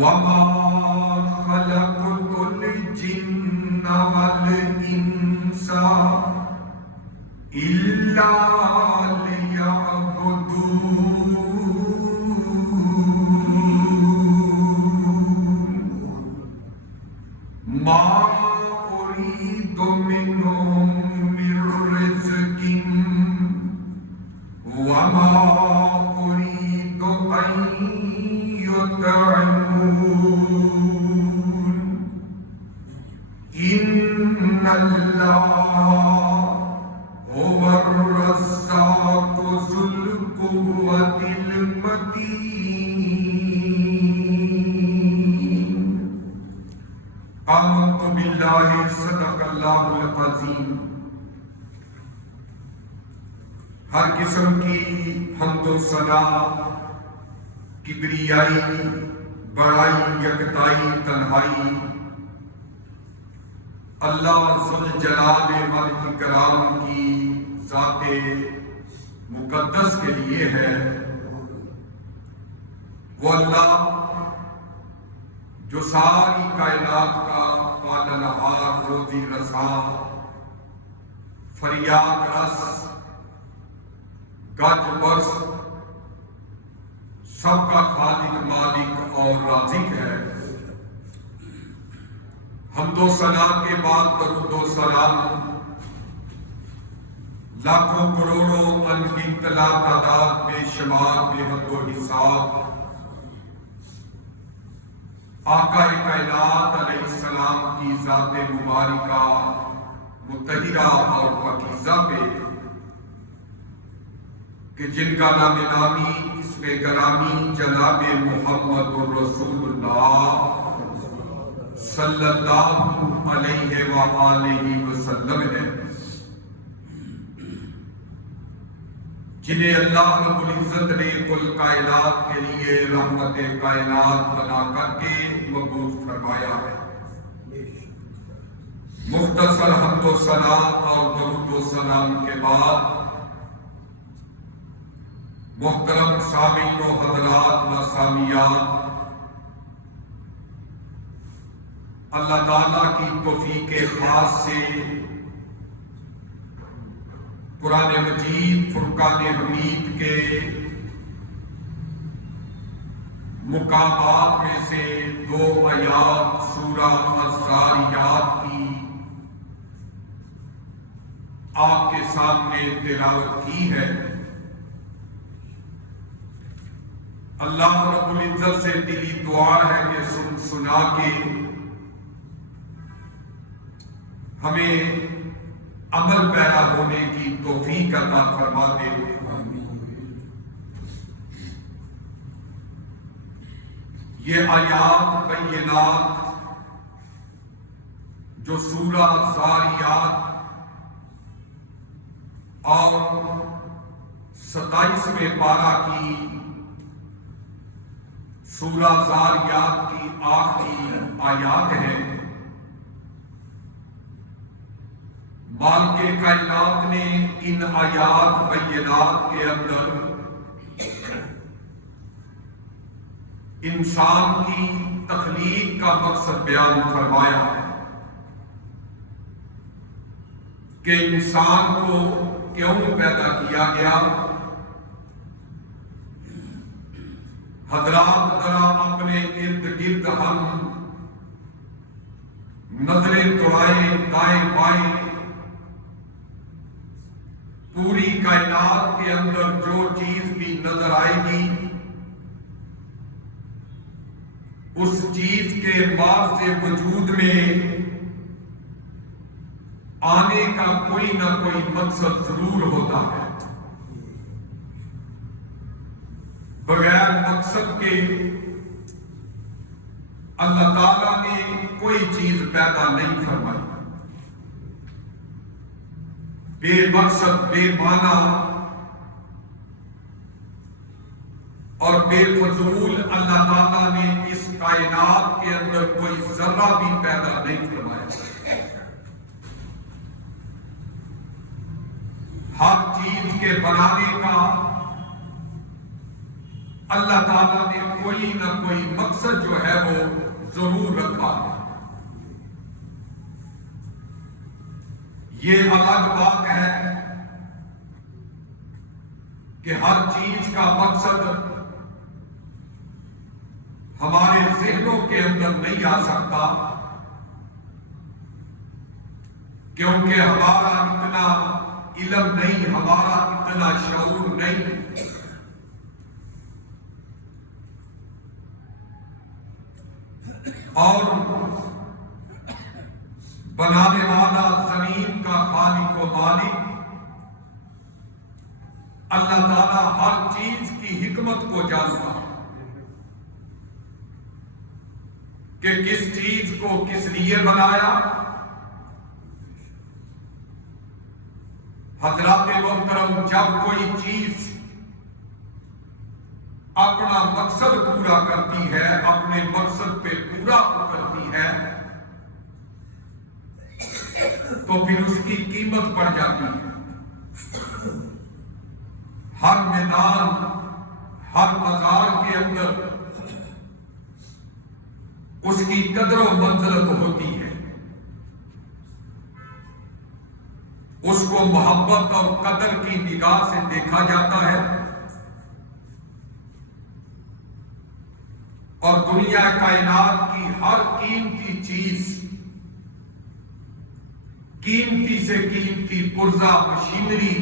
وما خلقت الجن والإنس إلا ليعبدون ما أريد منهم من رزق وما أريد أن يطعمون إن الله هو الرزاق ذو القوة المتين آمنت بالله صدق اللہ العظیم۔ ہر قسم کی حمد و ثنا، کبریائی، بڑائی، یکتائی، تنہائی اللہ ذوالجلال والاکرام کی ذات مقدس کے لیے ہے۔ وہ اللہ جو ساری کائنات کا پالنہار، روزی رساں، فریاد رس، گج برس، سب کا خالق، مالک اور رازق ہے۔ حمد و ثنا کے بعد درود و سلام لاکھوں کروڑوں انگنت لا تعداد بے شمار بے حد و حساب آقا کائنات علیہ السلام کی ذات مبارکہ مطہرہ اور پاکیزہ پہ کہ جن کا نام نامی اسم گرامی جناب محمد الرسول اللہ صلی اللہ علیہ وآلہ وسلم ہے، جنہیں اللہ رب العزت نے کل کائنات کے لیے رحمت کائنات بنا کر کے مبعوث فرمایا ہے۔ مختصر حمد و ثنا اور درود و سلام کے بعد محترم سامعین و حضرات و سامیات، اللہ تعالیٰ کی توفیق خاص سے قرآن مجید فرقان حمید کے مقامات میں سے 2 آیات سورہ الذاریات کی آپ کے سامنے تلاوت کی ہے۔ اللہ رب العزت سے دلی دعا ہے کہ سنا کے ہمیں عمل پیدا ہونے کی توفیق عطا فرما دے۔ یہ آیات بینات جو سورہ ذاریات اور 27ویں پارہ کی سورہ ذاریات کی آخری آیات ہیں۔ مالک کائنات نے ان آیات بینات کے اندر انسان کی تخلیق کا مقصد بیان فرمایا ہے کہ انسان کو کیوں پیدا کیا گیا۔ حضرات ذرا اپنے ارد گرد ہم نظریں دوڑائیں دائیں بائیں، پوری کائنات کے اندر جو چیز بھی نظر آئے گی اس چیز کے بعد وجود میں آنے کا کوئی نہ کوئی مقصد ضرور ہوتا ہے۔ بغیر مقصد کے اللہ تعالیٰ نے کوئی چیز پیدا نہیں فرمائی۔ بے مقصد، بے معنی اور بے فضول اللہ تعالیٰ نے اس کائنات کے اندر کوئی ذرہ بھی پیدا نہیں فرمایا۔ ہر چیز کے بنانے کا اللہ تعالیٰ نے کوئی نہ کوئی مقصد جو ہے وہ ضرور رکھا ہے۔ یہ الگ بات ہے کہ ہر چیز کا مقصد ہمارے ذہنوں کے اندر نہیں آ سکتا، کیونکہ ہمارا اتنا علم نہیں، ہمارا اتنا شعور نہیں۔ اور بنانے والا زمین کا خالق و مالک اللہ تعالیٰ ہر چیز کی حکمت کو جانتا ہے کہ کس چیز کو کس لیے بنایا۔ حضرات محترم، جب کوئی چیز اپنا مقصد پورا کرتی ہے، اپنے مقصد پہ پورا اترتی ہے، تو پھر اس کی قیمت بڑھ جاتی ہے۔ ہر میدان، ہر بازار کے اندر اس کی قدر و منزلت ہوتی ہے، اس کو محبت اور قدر کی نگاہ سے دیکھا جاتا ہے، اور دنیا کائنات کی ہر قیمتی چیز، قیمتی سے قیمتی پرزہ مشینری،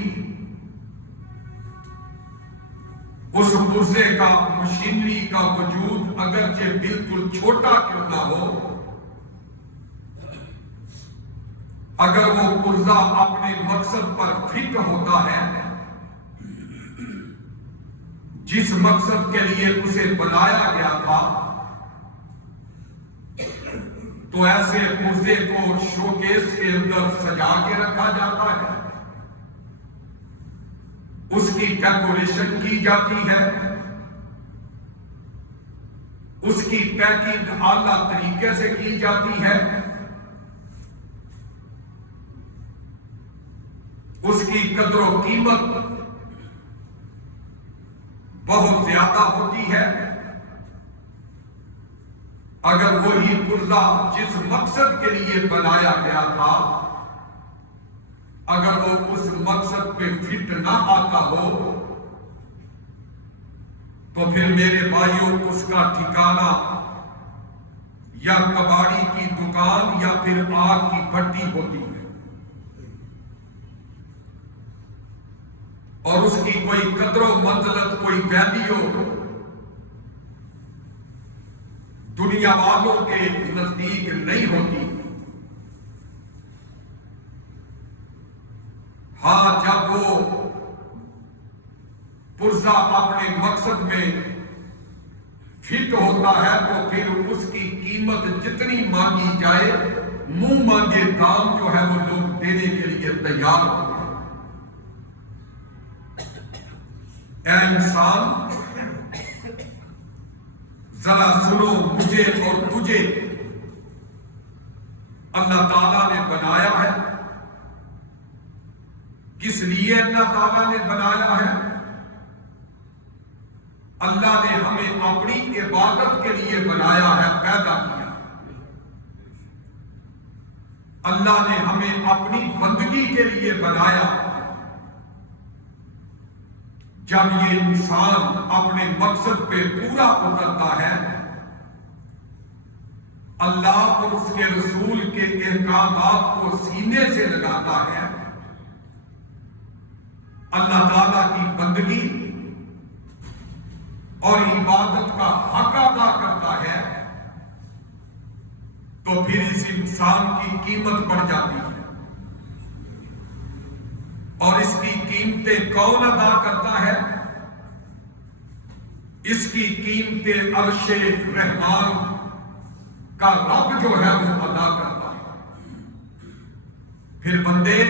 اس پرزے کا، مشینری کا وجود اگرچہ بالکل چھوٹا کیوں نہ ہو، اگر وہ پرزہ اپنے مقصد پر فٹ ہوتا ہے، جس مقصد کے لیے اسے بنایا گیا تھا، تو ایسے پرزے کو شوکیس کے اندر سجا کے رکھا جاتا ہے، اس کی ڈیکوریشن کی جاتی ہے، اس کی پیکنگ اعلیٰ طریقے سے کی جاتی ہے، اس کی قدر و قیمت بہت زیادہ ہوتی ہے۔ اگر وہی پرزہ جس مقصد کے لیے بنایا گیا تھا، اگر وہ اس مقصد پہ فٹ نہ آتا ہو، تو پھر میرے بھائیوں اس کا ٹھکانہ یا کباڑی کی دکان یا پھر آگ کی بھٹی ہوتی ہے، اور اس کی کوئی قدر و منزلت، کوئی ویلیو دنیا والوں کے نزدیک نہیں ہوتی۔ ہاں، جب وہ پرزہ اپنے مقصد میں فٹ ہوتا ہے تو پھر اس کی قیمت جتنی مانگی جائے، منہ مانگے دام جو ہے وہ لوگ دینے کے لیے تیار ہوتے ہیں۔ اے انسان، ذرا سنو، مجھے اور تجھے اللہ تعالیٰ نے بنایا ہے۔ کس لیے اللہ تعالیٰ نے بنایا ہے؟ اللہ نے ہمیں اپنی عبادت کے لیے بنایا ہے، پیدا کیا۔ اللہ نے ہمیں اپنی بندگی کے لیے بنایا۔ جب یہ انسان اپنے مقصد پہ پورا اترتا ہے، اللہ اور اس کے رسول کے احکامات کو سینے سے لگاتا ہے، اللہ تعالیٰ کی بندگی اور عبادت کا حق ادا کرتا ہے، تو پھر اس انسان کی قیمت بڑھ جاتی ہے۔ اور اس کی قیمتیں کون ادا کرتا ہے؟ اس کی قیمتیں عرش رحمان کا رب جو ہے وہ ادا کرتا ہے۔ پھر بندے،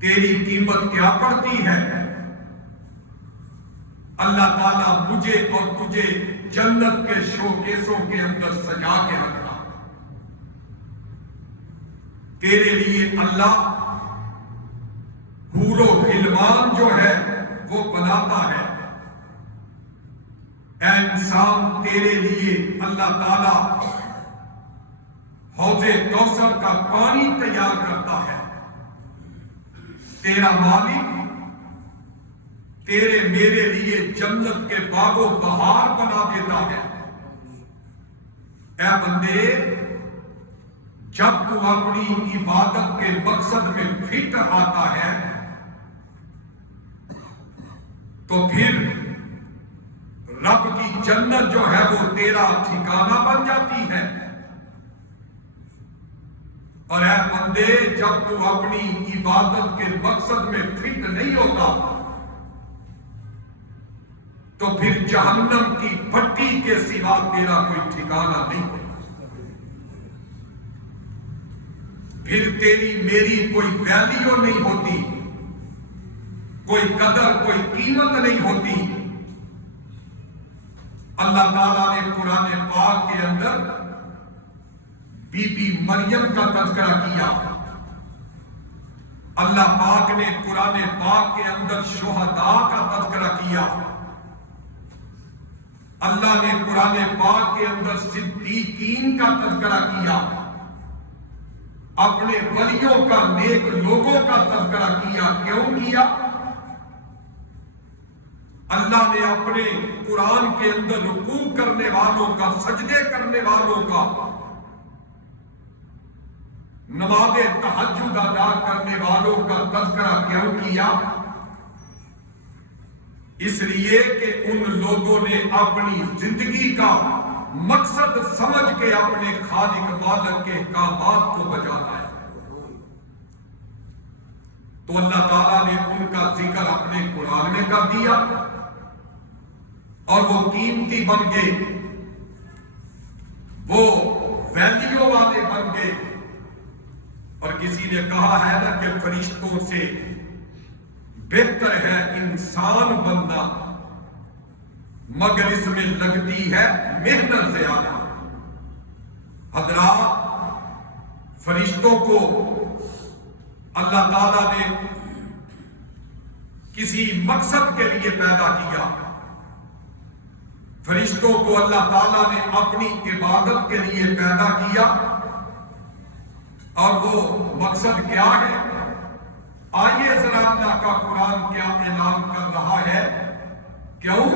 تیری قیمت کیا پڑتی ہے؟ اللہ تعالیٰ مجھے اور تجھے جنت کے شوکیسوں کے اندر سجا کے رکھتا۔ تیرے لیے اللہ حور و غلمان جو ہے وہ بناتا ہے۔ اے انسان، تیرے لیے اللہ تعالیٰ حوض کوثر کا پانی تیار کرتا ہے۔ تیرا مالک تیرے میرے لیے جنت کے باغ و بہار بنا دیتا ہے۔ اے بندے، جب تو اپنی عبادت کے مقصد میں فٹ آتا ہے تو پھر رب کی جنت جو ہے وہ تیرا ٹھکانہ بن جاتی ہے۔ اور اے بندے، جب تو اپنی عبادت کے مقصد میں فٹ نہیں ہوتا تو پھر جہنم کی بھٹی کے سوا تیرا کوئی ٹھکانہ نہیں ہوتا، پھر تیری میری کوئی ویلیو نہیں ہوتی، کوئی قدر کوئی قیمت نہیں ہوتی۔ اللہ تعالیٰ نے قرآن پاک کے اندر بی بی مریم کا تذکرہ کیا، اللہ پاک نے قرآن پاک کے اندر شہداء کا تذکرہ کیا، اللہ نے قرآن پاک کے اندر صدیقین کا تذکرہ کیا، اپنے ولیوں کا، نیک لوگوں کا تذکرہ کیا۔ کیوں کیا؟ اللہ نے اپنے قرآن کے اندر رکوع کرنے والوں کا، سجدے کرنے والوں کا، نماز تہجد ادا کرنے والوں کا تذکرہ کیوں کیا؟ اس لیے کہ ان لوگوں نے اپنی زندگی کا مقصد سمجھ کے اپنے خالق مالک کے احکامات کو بجانا ہے، تو اللہ تعالیٰ نے ان کا ذکر اپنے قرآن میں کر دیا اور وہ قیمتی بن گئے، وہ ویلیو والے بن گئے۔ اور کسی نے کہا ہے نا کہ فرشتوں سے بہتر ہے انسان بننا، مگر اس میں لگتی ہے محنت زیادہ۔ حضرات، فرشتوں کو اللہ تعالیٰ نے کسی مقصد کے لیے پیدا کیا، فرشتوں کو اللہ تعالیٰ نے اپنی عبادت کے لیے پیدا کیا، اور وہ مقصد کیا ہے؟ آئیے ذرا اللہ کا قرآن کیا اعلان کر رہا ہے۔ کیوں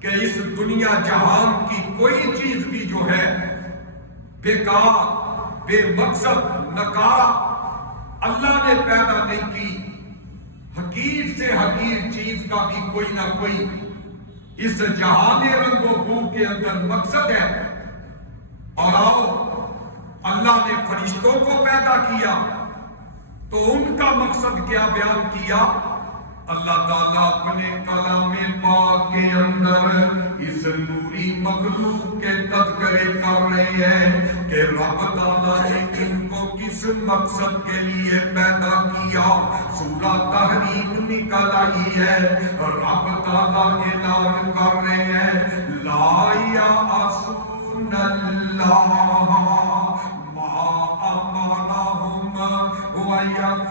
کہ اس دنیا جہان کی کوئی چیز بھی جو ہے بیکار، بے مقصد، نکارا اللہ نے پیدا نہیں کی۔ حقیر سے حقیر چیز کا بھی کوئی نہ کوئی اس جہان رنگ و بو کے اندر مقصد ہے۔ اور آؤ، اللہ نے فرشتوں کو پیدا کیا تو ان کا مقصد کیا بیان کیا؟ اللہ تعالیٰ اپنے کلام پاک کے اندر اس نوری مخلوق کے تذکرے کر رہے ہیں کہ رب تعالیٰ نے ان کو کس مقصد کے لیے پیدا کیا۔ سورہ تحریم نکل آئی ہے، رب تعالیٰ اعلان کر رہے ہیں لا یعصون اللہ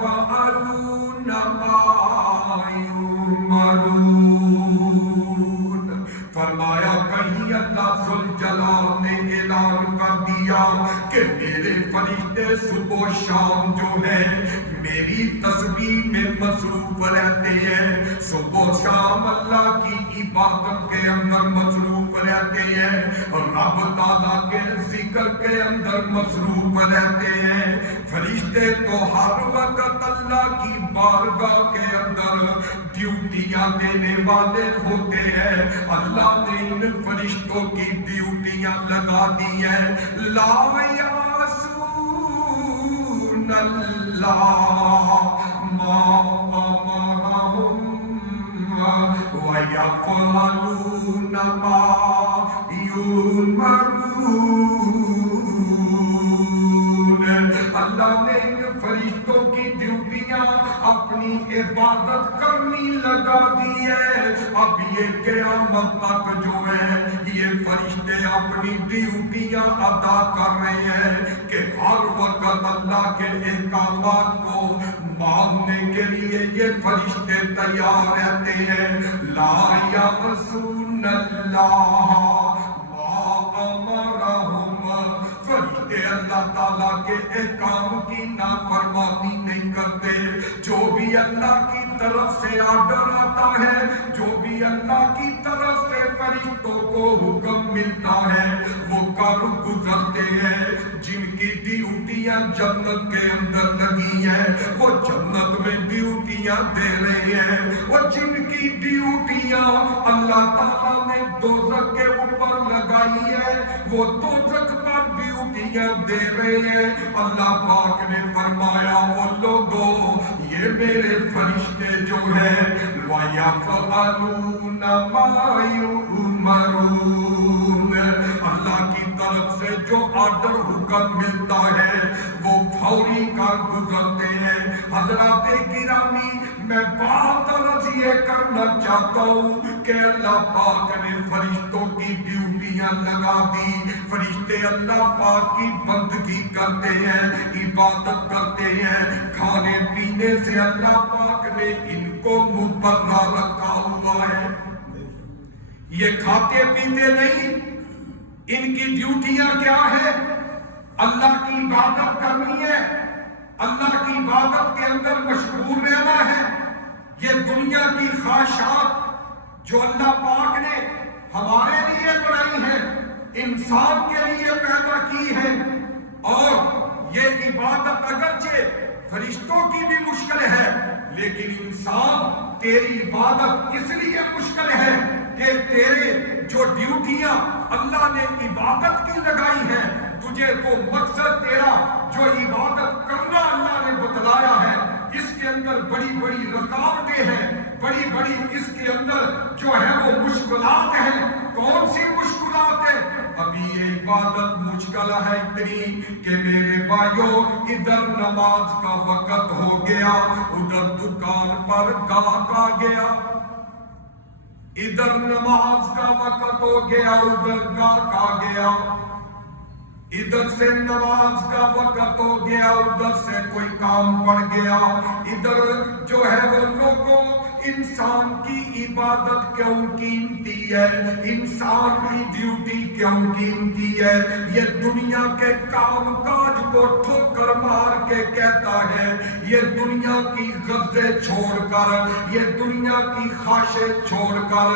وَيَفْعَلُونَ مَا يُؤْمَرُونَ۔ فرمایا کہیں اللہ ذوالجلال نے اعلان کر دیا کہ میرے فرشتے صبح و شام جو ہے میری تسبیح میں مصروف رہتے ہیں، صبح و شام اللہ کی عبادت کے اندر مصروف رہتے ہیں، رب تعالیٰ کے ذکر کے اندر مصروف رہتے ہیں۔ فرشتے تو ہر وقت اللہ کی بارگاہ کے اندر ڈیوٹیاں دینے والے ہوتے ہیں۔ اللہ نے ان فرشتوں کی ڈیوٹیاں لگا دی ہیں۔ لا یعصون اللہ ما امرهم وَيَفْعَلُونَ مَا يُؤْمَرُونَ۔ اللہ نے ان فرشتوں کی ڈیوٹیاں اپنی عبادت کرنی لگا دی ہے۔ اب یہ قیامت تک جو ہے یہ فرشتے اپنی ڈیوٹیاں ادا کر رہے ہیں کہ ہر وقت اللہ کے احکامات کو ماننے کے لیے یہ فرشتے تیار رہتے ہیں۔ لا یعصون اللہ ما امرهم، فرشتے اللہ تعالیٰ کے احکام کی نافرمانی نہیں کرتے، جو بھی اللہ کی طرف سے آرڈر آتا ہے، جو بھی اللہ کی طرف سے فرشتوں کو حکم ملتا ہے وہ کر گزرتے ہیں۔ جن کی ڈیوٹیاں جنت کے اندر لگی ہیں وہ جنت میں ڈیوٹیاں دے رہے ہیں، وہ جن کی ڈیوٹیاں اللہ تعالیٰ نے دوزخ کے اوپر لگائی ہے وہ دوزخ پر ڈیوٹیاں دے رہے ہیں۔ اللہ پاک نے فرمایا وہ لوگوں یہ میرے فرشتے جو ہیں وَيَفْعَلُونَ مَا يُؤْمَرُونَ، اللہ کی طرف سے جو آرڈر حکم ملتا ہے وہ فوری کر گزرتے ہیں۔ حضرات گرامی میں بات عرض یہ کرنا چاہتا ہوں کہ اللہ پاک نے فرشتوں کی ڈیوٹیاں لگا دی۔ فرشتے اللہ پاک کی بندگی کرتے ہیں، عبادت کرتے ہیں، کھانے پینے سے اللہ پاک نے ان کو مبرہ رکھا ہوا ہے۔ یہ کھاتے پیتے نہیں، ان کی ڈیوٹیاں کیا ہے؟ اللہ کی عبادت کرنی ہے، اللہ کی عبادت کے اندر مشغول رہنا ہے۔ یہ دنیا کی خواہشات جو اللہ پاک نے ہمارے لیے بنائی ہے، انسان کے لیے پیدا کی ہے، اور یہ عبادت اگرچہ فرشتوں کی بھی مشکل ہے لیکن انسان تیری عبادت اس لیے مشکل ہے کہ تیرے جو ڈیوٹیاں اللہ نے عبادت کی لگائی ہے، تجھے کو مقصد تیرا جو عبادت کرنا اللہ نے بتلایا ہے اس کے اندر بڑی بڑی رکاوٹیں ہیں، بڑی بڑی اس کے اندر جو ہے وہ مشکلات ہیں۔ کون سی مشکلات ہیں؟ ابھی یہ عبادت مشکل ہے اتنی کہ میرے بھائیوں ادھر نماز کا وقت ہو گیا، ادھر دکان پر گاہک آ گیا، ادھر نماز کا وقت ہو گیا، ادھر گاہک آ گیا، ادھر سے نماز کا وقت ہو گیا، ادھر سے کوئی کام پڑ گیا، ادھر جو ہے وہ لوگوں انسان کی عبادت کیوں قیمتی ہے، انسان کی ڈیوٹی کیوں قیمتی ہے؟ یہ دنیا کے کام کاج کو ٹھوکر مار کے کہتا ہے، یہ دنیا کی غرضیں چھوڑ کر، یہ دنیا کی خواہشیں چھوڑ کر،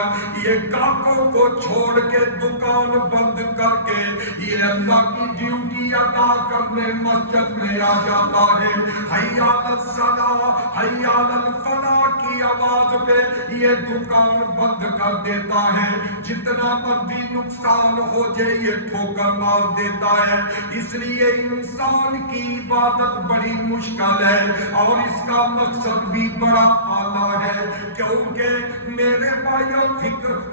یہ گاہکوں کو چھوڑ کے دکان بند کر کے یہ اللہ کی ڈیوٹی ادا کرنے مسجد میں آ جاتا ہے۔ حی علی الصلاۃ، حی علی الفلاح کی آواز پہ یہ دکان بند کر دیتا ہے، جتنا مرضی نقصان ہو جائے یہ ٹھوکر مار دیتا ہے۔ اس لیے انسان کی عبادت بڑی مشکل ہے اور اس کا مقصد بھی بڑا اعلیٰ ہے، کیونکہ میرے بھائیوں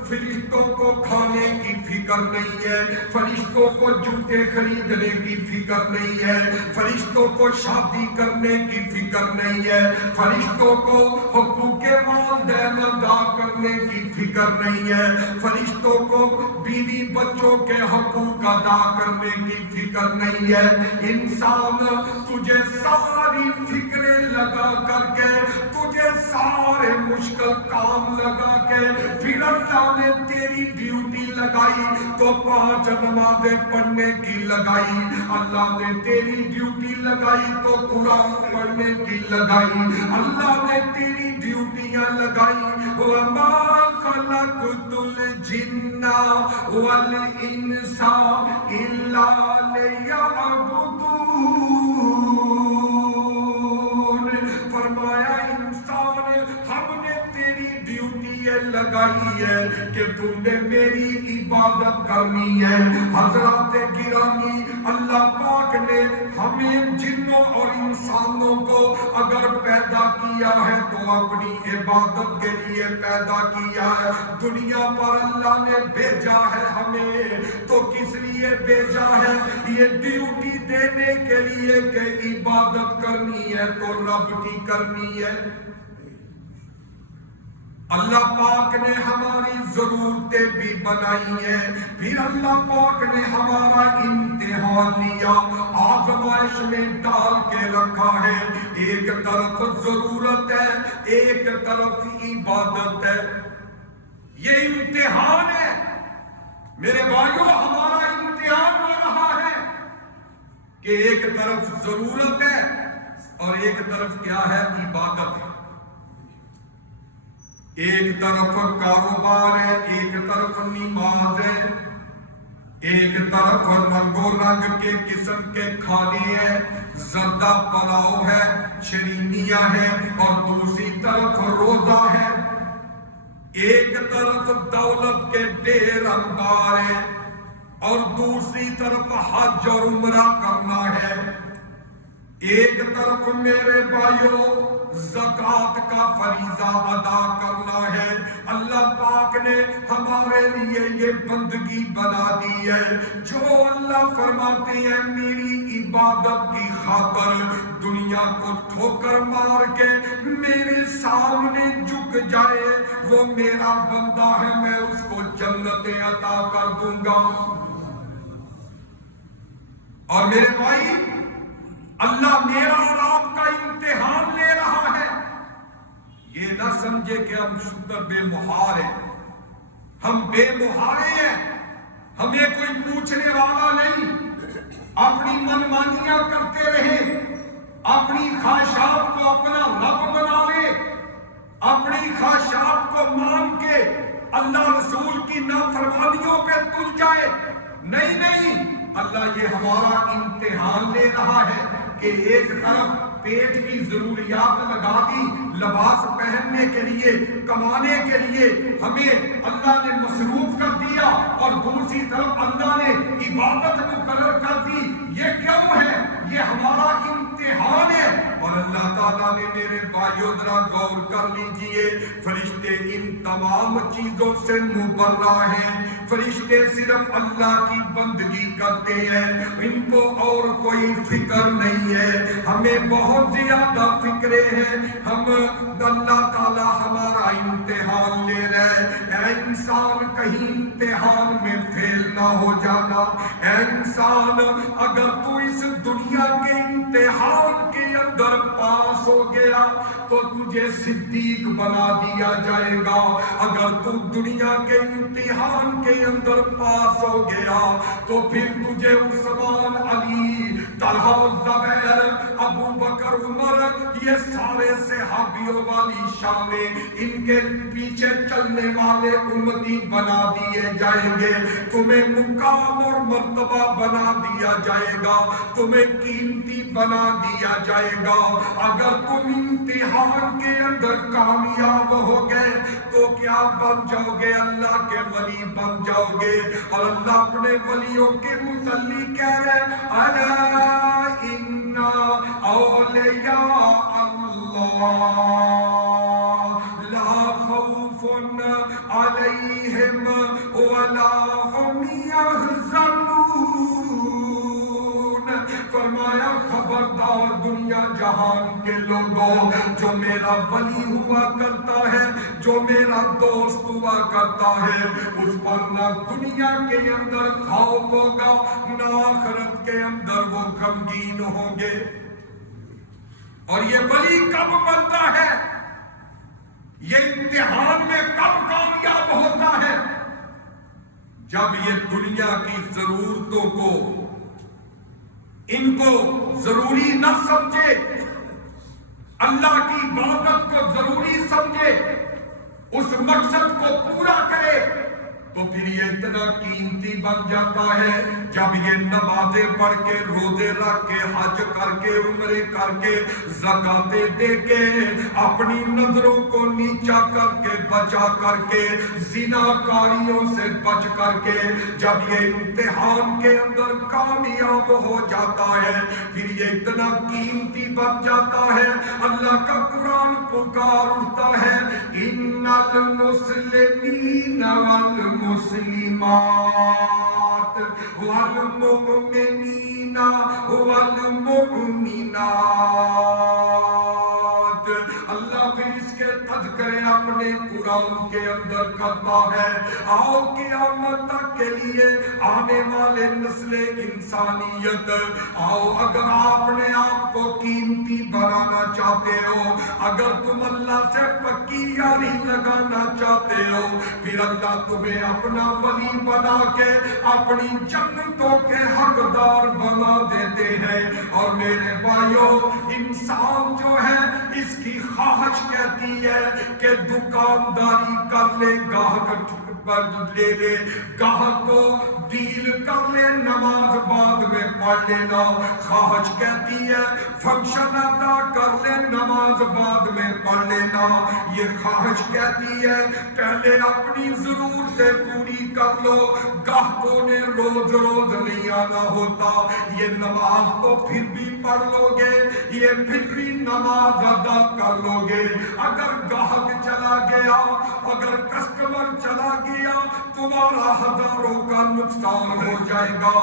فرشتوں کو کھانے کی فکر نہیں ہے، فرشتوں کو جوتے خریدنے کی فکر نہیں ہے، فرشتوں کو شادی کرنے کی فکر نہیں ہے، فرشتوں کو حقوق والدین ادا کرنے کی فکر نہیں ہے، فرشتوں کو بیوی بچوں کے حقوق ادا کرنے کی فکر نہیں ہے۔ انسان تجھے ساری فکریں لگا کر کے، تجھے سارے مشکل کام لگا کے، پھر اللہ نے تیری ڈیوٹی لگائی تو 5 نمازیں پڑھنے کی لگائی، اللہ نے تیری ڈیوٹی لگائی تو قرآن پڑھنے کی لگائی، اللہ نے تیری ڈیوٹیاں لگائی۔ وَمَا خَلَقْتُ الْجِنَّ وَالْإِنسَ إِلَّا لِيَعْبُدُونِ، فرمایا انسان ہم نے تیری ڈیوٹی یہ لگائی ہے کہ تم نے میری عبادت کرنی ہے۔ حضرات گرامی اللہ پاک نے ہمیں جنوں اور انسانوں کو اگر پیدا کیا ہے تو اپنی عبادت کے لیے پیدا کیا ہے، دنیا پر اللہ نے بھیجا ہے ہمیں تو کس لیے بھیجا ہے؟ یہ ڈیوٹی دینے کے لیے کہ عبادت کرنی ہے تو رب کی کرنی ہے۔ اللہ پاک نے ہماری ضرورتیں بھی بنائی ہیں، پھر اللہ پاک نے ہمارا امتحان لیا، آزمائش میں ڈال کے رکھا ہے۔ ایک طرف ضرورت ہے، ایک طرف عبادت ہے، یہ امتحان ہے میرے بھائیوں، ہمارا امتحان ہو رہا ہے کہ ایک طرف ضرورت ہے اور ایک طرف کیا ہے؟ عبادت ہے۔ ایک طرف کاروبار ہے، ایک طرف نماز ہے، ایک طرف رنگ و رنگ کے قسم کے کھانے ہیں، زردہ پلاؤ ہے، شرینیاں ہے، اور دوسری طرف روزہ ہے۔ ایک طرف دولت کے ڈھیر انبار ہے اور دوسری طرف حج اور عمرہ کرنا ہے۔ ایک طرف میرے بھائیوں زکوٰۃ کا فریضہ ادا کرنا ہے۔ اللہ پاک نے ہمارے لیے یہ بندگی بنا دی ہے۔ جو اللہ فرماتے ہیں میری عبادت کی خاطر دنیا کو ٹھوکر مار کے میرے سامنے جھک جائے، وہ میرا بندہ ہے، میں اس کو جنت عطا کر دوں گا۔ اور میرے بھائی، اللہ میرا اور آپ کا امتحان لے رہا ہے۔ یہ نہ سمجھے کہ ہم شدہ بے مہار ہیں، ہم بے مہارے ہیں، ہمیں کوئی پوچھنے والا نہیں، اپنی منمانیاں کرتے رہے، اپنی خواہشات کو اپنا رب بنا لے، اپنی خواہشات کو مان کے اللہ رسول کی نافرمانیوں پہ تل جائے۔ نہیں، اللہ یہ ہمارا امتحان لے رہا ہے کہ ایک طرف پیٹ کی ضروریات لگا دی، لباس پہننے کے لیے، کمانے کے لیے ہمیں اللہ نے مصروف کر دیا، اور دوسری طرف اللہ نے عبادت مقرر کر دی۔ یہ کیوں ہے؟ یہ ہمارا امتحان ہے۔ اور اللہ تعالیٰ نے میرے بھائیوں ذرا غور کر لیجئے، فرشتے ان تمام چیزوں سے مبرہ ہیں۔ فرشتے صرف اللہ کی بندگی کرتے ہیں، ان کو اور کوئی فکر نہیں ہے۔ ہمیں بہت زیادہ فکرے ہیں، ہم اللہ تعالیٰ ہمارا امتحان لے رہے۔ اے انسان، کہیں امتحان میں فیل نہ ہو جانا۔ اے انسان، اگر تو اس دنیا کے امتحان کے اندر پاس ہو گیا تو تجھے صدیق بنا دیا جائے گا۔ اگر تو دنیا کے امتحان کے اندر پاس ہو گیا تو پھر تجھے عثمان، علی، طلحہ، زبیر، ابو بکر، عمر، یہ سارے صحابیوں والی شانیں، ان کے پیچھے چلنے والے امتی بنا دیے جائیں گے۔ تمہیں مقام اور مرتبہ بنا دیا جائے گا، تمہیں قیمتی بنا دیا جائے گا۔ اگر تم امتحان کے اندر کامیاب ہو گئے تو کیا بن جاؤ گے؟ اللہ کے ولی بن جاؤ گے۔ اور اللہ اپنے ولیوں کے متعلق کہہ رہے، الا ان اولیاء اللہ لا خوف علیہم ولا هم يحزنون۔ فرمایا خبردار دنیا جہان کے لوگوں، جو میرا ولی ہوا کرتا ہے، جو میرا دوست ہوا کرتا ہے، اس پر نہ دنیا کے اندر خوف ہوگا، نہ آخرت کے اندر وہ غمگین ہوں گے۔ اور یہ ولی کب بنتا ہے؟ یہ امتحان میں کب کامیاب ہوتا ہے؟ جب یہ دنیا کی ضرورتوں کو، ان کو ضروری نہ سمجھے، اللہ کی عبادت کو ضروری سمجھے، اس مقصد کو پورا کرے، تو پھر یہ اتنا قیمتی بن جاتا ہے۔ جب یہ نمازیں پڑھ کے، روزے رکھ کے، حج کر کے، عمرے کر کے، زکاتیں دے کے، اپنی نظروں کو نیچا کر کے، بچا کر کے، زناکاریوں سے بچ کر کے، جب یہ امتحان کے اندر کامیاب ہو جاتا ہے، پھر یہ اتنا قیمتی بن جاتا ہے۔ اللہ کا قرآن پکار اٹھتا ہے، ان المسلمین والمسلمات والمؤمنین والمؤمنات۔ اللہ پھر اس کے تذکرے اپنے قرآن کے اندر کرتا ہے۔ آؤ قیامت تک کے لیے آنے والے نسل انسانیت، آؤ اگر آپ نے آپ کو قیمتی بنانا چاہتے ہو، اگر تم اللہ سے پکی یاری لگانا چاہتے ہو، پھر اللہ تمہیں اپنا ولی بنا کے اپنی جنتوں کے حقدار دار بنا دیتے ہیں۔ اور میرے بھائیوں، انسان جو ہے اس کی خواہش کہتی ہے کہ دکانداری کر لے، گاہک پر لے لے، گاہک کو ڈیل کر لے، نماز بعد میں پڑھ لینا۔ خواہش کہتی ہے فنکشن ادا کر لے، نماز بعد میں پڑھ لینا۔ یہ خواہش کہتی ہے پہلے اپنی ضرورتیں پوری کر لو، گاہکوں نے روز روز نہیں آنا ہوتا، یہ نماز تو پھر بھی پڑھ لو گے، یہ پھر بھی نماز ادا کر لو گے۔ اگر گاہک چلا گیا، اگر کسٹمر چلا گیا، تمہارا ہزاروں کا نقصان ہو جائے گا۔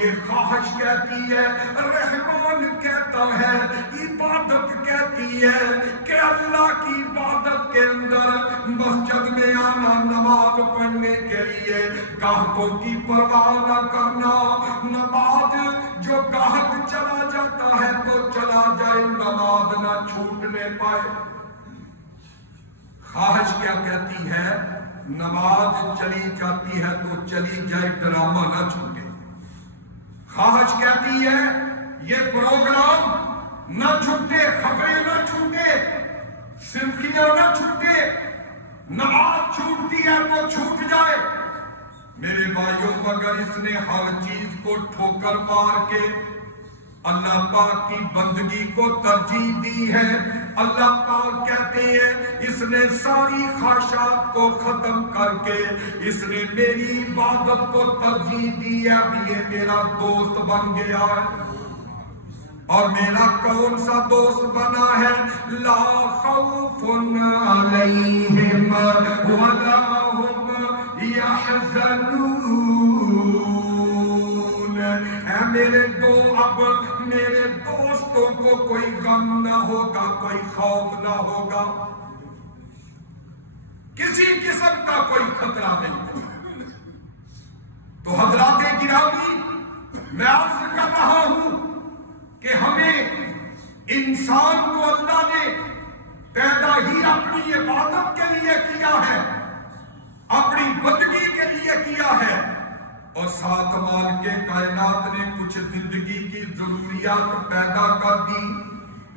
یہ خواہش کہتی ہے، رحمان کہتا ہے، عبادت کہتی ہے کہ اللہ کی عبادت کے اندر مسجد میں آنا، نماز پڑھنے کے لیے گاہکوں کی پرواہ نہ کرنا۔ نماز جو گاہک چلا جاتا ہے تو چلا جائے، نماز نہ چھوٹنے پائے۔ خواہش کیا کہتی ہے؟ نماز چلی جاتی ہے تو چلی جائے، ڈرامہ نہ چھوٹے۔ خواہش کہتی ہے یہ پروگرام نہ چھوٹے، خبریں نہ چھوٹے، سلسلہ نہ چھوٹے۔ نماز چھوٹتی ہے تو چھوٹ جائے۔ میرے بھائیوں، مگر اس نے ہر چیز کو ٹھوکر مار کے اللہ پاک کی بندگی کو ترجیح دی ہے۔ اللہ پاک کہتے ہیں اس نے ساری خواہشات کو ختم کر کے اس نے میری عبادت کو ترجیح دی ہے۔ اب یہ میرا دوست بن گیا ہے، اور میرا کون سا دوست بنا ہے؟ لا خوف علیہم ولا ہم یحزنون۔ اے میرے اب میرے دوستوں کو کوئی غم نہ ہوگا، کوئی خوف نہ ہوگا، کسی قسم کا کوئی خطرہ نہیں۔ تو حضرات گرامی، میں عرض کر رہا ہوں کہ ہمیں، انسان کو اللہ نے پیدا ہی اپنی عبادت کے لیے کیا ہے، اپنی بندگی کے لیے کیا ہے، اور ساتھ مال کے کائنات نے کچھ زندگی کی ضروریات پیدا کر دی۔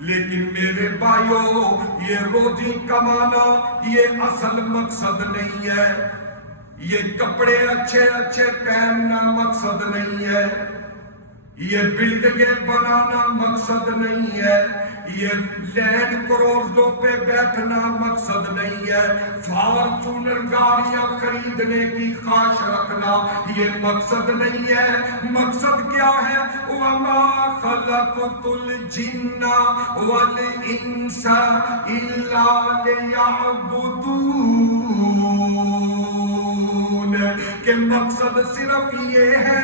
لیکن میرے بھائیوں، یہ روزی کمانا یہ اصل مقصد نہیں ہے، یہ کپڑے اچھے اچھے پہننا مقصد نہیں ہے، یہ بلڈنگیں بنانا مقصد نہیں ہے، یہ لینڈ کروڑوں پہ بیٹھنا مقصد نہیں ہے، فارچونر گاڑیاں خریدنے کی خواہش رکھنا یہ مقصد نہیں ہے۔ مقصد کیا ہے؟ وَمَا خَلَقْتُ الْجِنَّ وَالْإِنسَ إِلَّا لِيَعْبُدُونَ، کہ مقصد صرف یہ ہے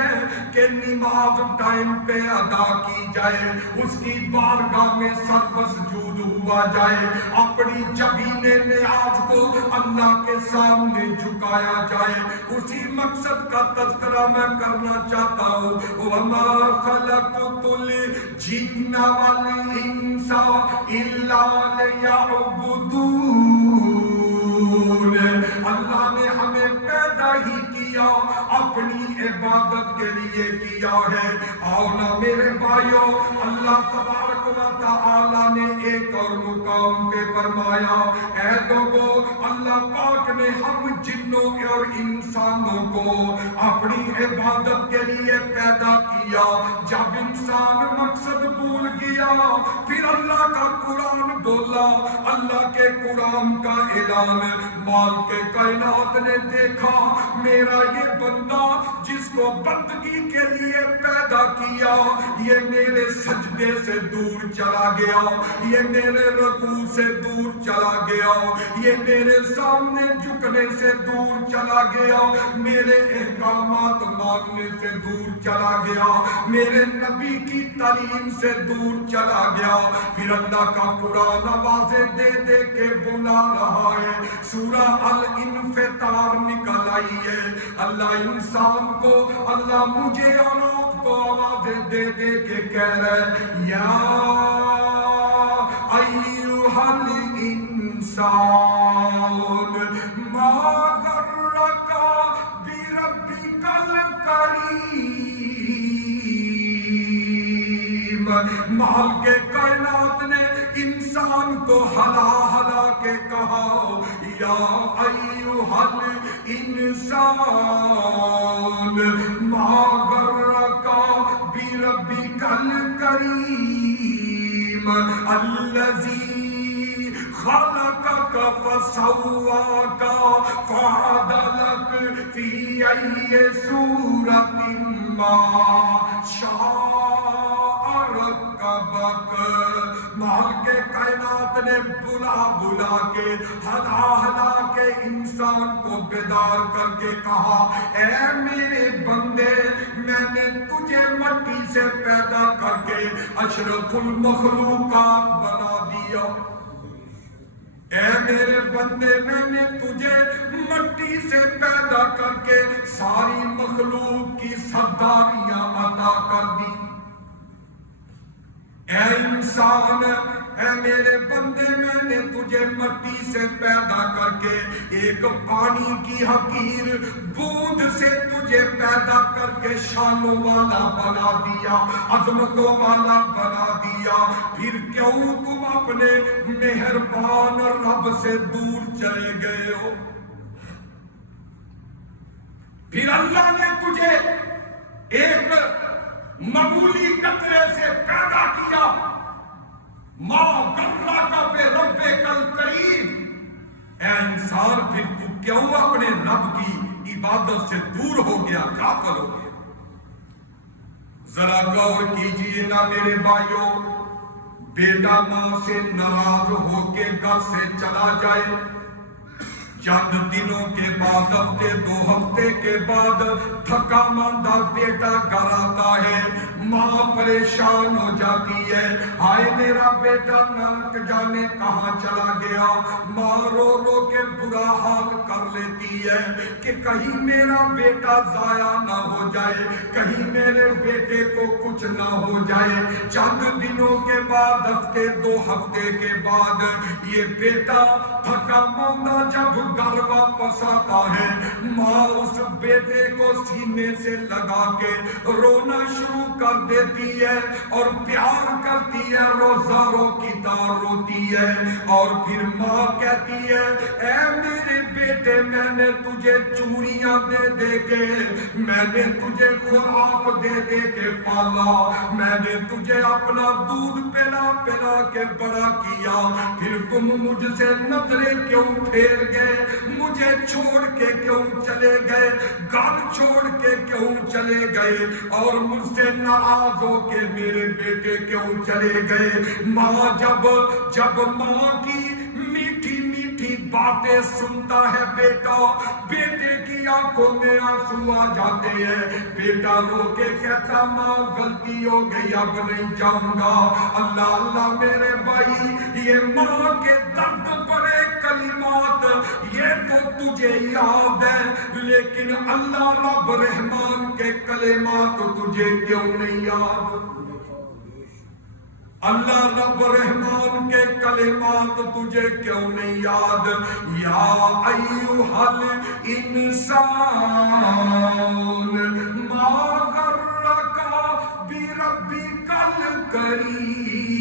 کہ نماز ٹائم پہ ادا کی جائے، اس کی بارگاہ میں سر مسجود ہوا جائے، اپنی جبین نیاز کو اللہ کے سامنے جھکایا جائے۔ اسی مقصد کا تذکرہ میں کرنا چاہتا ہوں۔ وَمَا خَلَقْتُ الْجِنَّ وَالْإِنسَ إِلَّا لِيَعْبُدُونَ۔ اللہ نے ہمیں پیدا ہی کیا، اپنی عبادت کے لیے کیا ہے۔ اور نہ میرے بھائیوں، اللہ تبارک و تعالی نے ایک اور مقام پہ فرمایا، اے لوگوں، اللہ پاک نے ہم جنوں اور انسانوں کو اپنی عبادت کے لیے پیدا کیا۔ جب انسان مقصد بھول گیا، پھر اللہ کا قرآن بولا، اللہ کے قرآن کا اعلان، مال کے کائنات نے دیکھا میرا یہ بندہ جس کو بندگی کے لیے پیدا کیا، یہ میرے سجدے سے دور چلا گیا، یہ میرے رکوع سے دور چلا گیا، یہ میرے سامنے جھکنے سے دور چلا گیا، میرے احکامات ماننے سے دور چلا گیا، میرے نبی کی تعلیم سے دور چلا گیا۔ پھر اللہ کا قرآن آوازیں دے دے کے بلا رہا ہے، سورہ الانفطار نکل آئی ہے۔ اللہ انسان کو، اللہ مجھے اور آپ کو آوازیں دے دے کے کہہ رہے، یا ایھا الانسان ما غرک بربک الکریم۔ مال کے کائنات نے انسان کو ہلا ہلا کے کہا یا ایھا الانسان ما غرک بربک الکریم الذی خلقک فسواک فعدلک فی ای صورت ما شاء رکبک. مال کے کائنات نے بلا بلا کے ہلا ہلا کے انسان کو بیدار کر کے کہا اے میرے بندے میں نے تجھے مٹی سے پیدا کر کے اشرف المخلوقات بنا دیا. اے میرے بندے میں نے تجھے مٹی سے پیدا کر کے ساری مخلوق کی سرداریاں عطا کر دی. اے انسان اے میرے بندے میں نے تجھے مٹی سے پیدا کر کے ایک پانی کی حقیر بوند سے تجھے پیدا کر کے شانوں والا بنا دیا, عظمتوں والا بنا دیا. پھر کیوں تم اپنے مہربان رب سے دور چلے گئے ہو؟ پھر اللہ نے تجھے ایک معمولی قطرے سے پیدا کیا. ما غرک بربک الکریم. اے انسان پھر تو کیوں اپنے رب کی عبادت سے دور ہو گیا, غافل ہو گیا؟ ذرا غور کیجئے نا میرے بھائیوں, بیٹا ماں سے ناراض ہو کے گھر سے چلا جائے, چند دنوں کے بعد ہفتے دو ہفتے کے بعد تھکا ماندہ بیٹا گھر آتا ہے, ماں پریشان ہو جاتی ہے, ہائے میرا بیٹا نہ جانے کہاں چلا گیا. ماں رو رو کے برا حال کر لیتی ہے کہ کہیں میرا بیٹا ضائع نہ ہو جائے, کہیں میرے بیٹے کو کچھ نہ ہو جائے. چند دنوں کے بعد ہفتے دو ہفتے کے بعد یہ بیٹا تھکا ماندہ جب گھر واپس آتا ہے, ماں اس بیٹے کو سینے سے لگا کے رونا شروع کر دیتی ہے اور پیار کرتی ہے, روزاروں کی طرح روتی ہے. اور پھر ماں کہتی ہے اے میرے بیٹے میں نے تجھے چوڑیاں دے دے کے, میں نے تجھے خوراک دے دے کے پالا, میں نے تجھے اپنا دودھ پلا پلا کے بڑا کیا, پھر تم مجھ سے نظریں کیوں پھیر گئے, مجھے چھوڑ کے کیوں چلے گئے, گھر چھوڑ کے کیوں چلے گئے, اور مجھ سے ناراض ہو کے میرے بیٹے کیوں چلے گئے. ماں جب ماں کی میٹھی میٹھی باتیں سنتا ہے بیٹا, بیٹے کی آنکھوں میں آنسو آ جاتے ہیں. بیٹا رو کے کہتا ماں غلطی ہو گئی اب نہیں جاؤں گا. اللہ اللہ میرے بھائی, یہ ماں کے درد بڑے کلمات یہ تو تجھے یاد ہے, لیکن اللہ رب رحمان کے کلمات تجھے کیوں نہیں یاد؟ اللہ رب رحمان کے کلمات تجھے کیوں نہیں یاد؟ یا ایھا الانسان ما غرک بربک الکریم.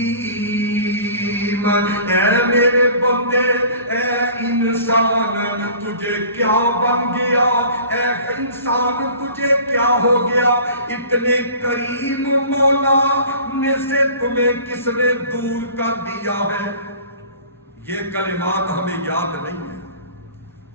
اے میرے بندے, اے انسان تجھے کیا بن گیا, اے انسان تجھے کیا ہو گیا, اتنے کریم مولا میں سے تمہیں کس نے دور کر دیا ہے؟ یہ کلمات ہمیں یاد نہیں ہیں.